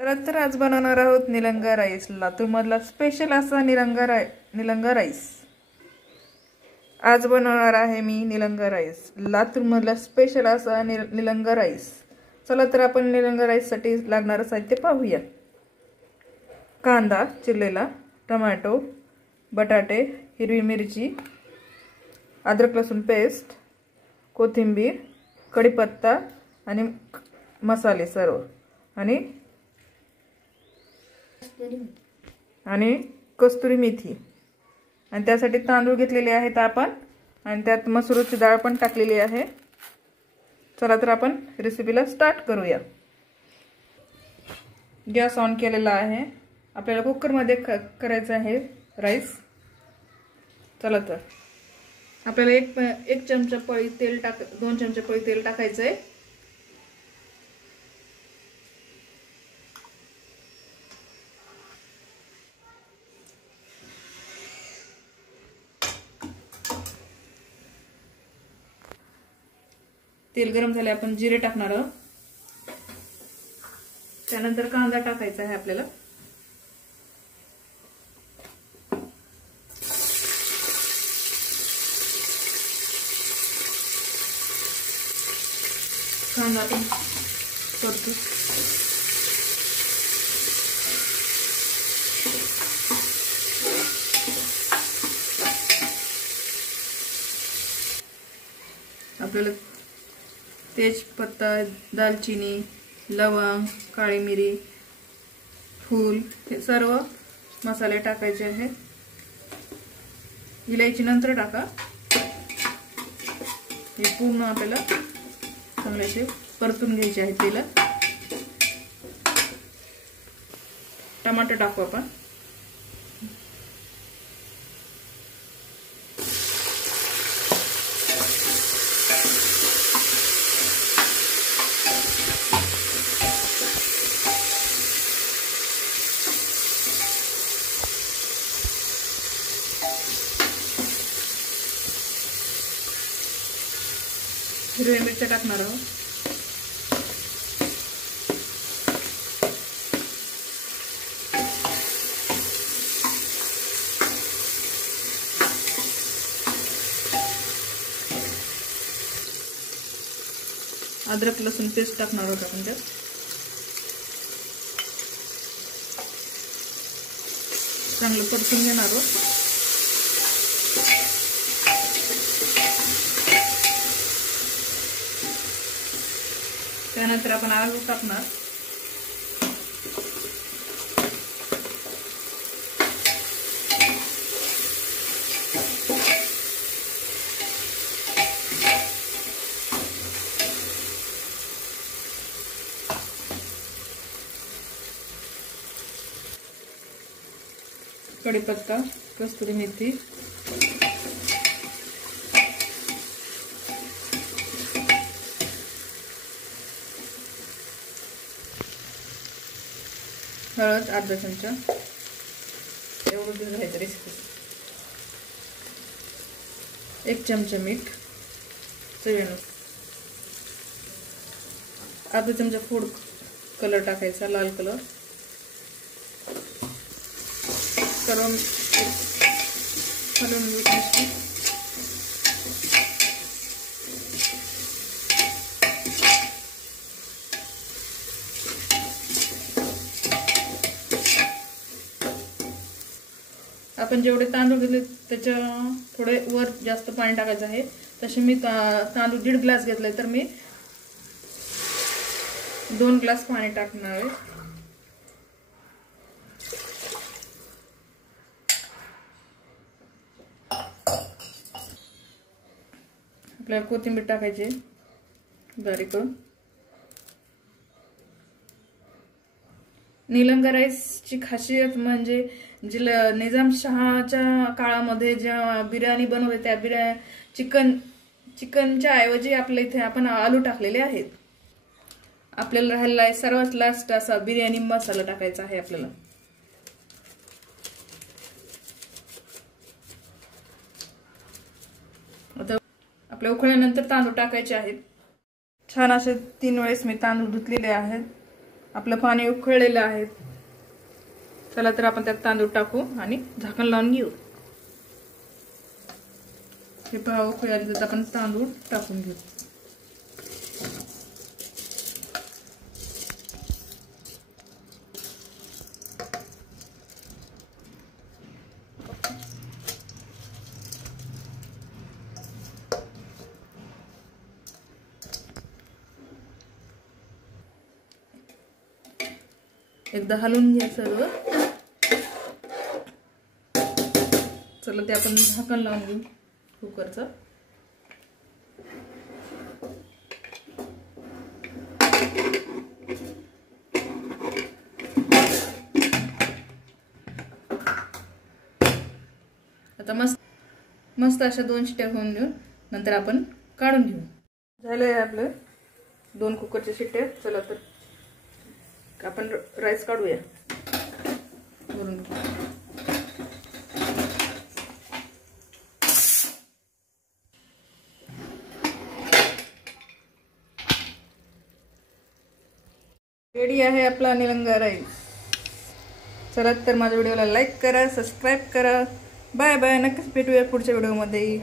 तर आज बनवणार आहोत निलंगा राईस, लातूरमधला स्पेशल असा निलंगा राईस। आज बनवणार आहे मी निलंगा राईस, लातूरमधला स्पेशल असा निलंगा राईस। चला तर आपण निलंगा राईससाठी लागणारे साहित्य पाहूया। कांदा चिरलेला, टोमॅटो, बटाटे, हिरवी मिरची, अद्रक लसूण पेस्ट, कोथिंबीर, कढीपत्ता आणि मसाले सर्व आणि कस्तुरी मेथी। आणि त्यासाठी तांदूळ घेतलेले आहेत आपण, आणि त्यात मसूरची डाळ पण टाकलेली आहे। चला तर आपण रेसिपीला स्टार्ट करूया। गॅस ऑन केलेला आहे। आपल्याला कुकर मध्ये करायचं आहे राईस। चला तर आपल्याला एक चमचा पळी तेल 2 चमचे पळी तेल टाकायचं आहे। तेल गरम झाले आपण जिरे टाकणार आहोत। त्यानंतर कांदा टाकायचा आहे आपल्याला। कांदा पण परतू। आपल्याला तेजपत्ता, दालचिनी, लवंग, काळी मिरी, फूल हे सर्व मसाले टाकायचे आहेत। इलायची नंतर टाका। हे पूर्ण आपल्याला चांगले परतून घ्यायचे आहे तेलात। टमाटर टाकू आपण। हिरव्या मिरच्या टाकणार आहोत। अद्रक लसूण पेस्ट टाकणार आहोत आपण त्यात। चांगलं परतून घेणार आहोत। त्यानंतर आपण आलू टाकणार। कढीपत्ता, कस्तुरी मेथी, हळद अर्धा चमचा, एवढं घ्यायचं रेसिपी। 1 चमचा मीठ चवीनुसार, अर्धा चमचा फूड कलर टाकायचा, लाल कलर। सर्व हलवून घ्यायचं। आपण जेवढे तांदूळ घेतले त्याच्या थोडे वर जास्त पाणी टाकायचं आहे। तसे मी तांदूळ 1.5 ग्लास घेतले तर मी 2 ग्लास पाणी टाकणार आहे। आपल्याला कोथिंबीर टाकायची बारीक करून। निलंगा राईसची खासियत म्हणजे निजामशहाच्या काळामध्ये जेव्हा बिर्याणी बनवते त्या चिकनच्या ऐवजी आपल्या इथे आपण आलू टाकलेले आहेत। आपल्याला राहिलेला आहे सर्वात लास्ट असा बिर्याणी मसाला टाकायचा आहे आपल्याला। आता आपल्या उकळल्यानंतर तांदूळ टाकायचे आहेत। छान असे 3 वेळेस मी तांदूळ धुतलेले आहेत। आपलं पाणी उकळलेलं आहे. चला तर आपण त्यात तांदूळ टाकू आणि झाकण लावून घेऊ. हे पहा उकळले तर आपण तांदूळ टाकून घेऊ. एकदा हलवून घ्या सर्व. चला ते आपण झाकण लावून घेऊ कुकरचं. आता मस्त अशा 2 शिट्ट्या होऊन देऊ. नंतर आपण काढून घेऊ. झालंय आपलं 2 कुकरच्या शिट्ट्या. चला तर आपण राईस काढूया. वरून रेडी आहे आपला निलंगा राईस. चला तर माझ्या व्हिडिओला लाईक करा, सबस्क्राईब करा. Bye bye. नक्कीच भेटूया पुढच्या व्हिडिओमध्ये.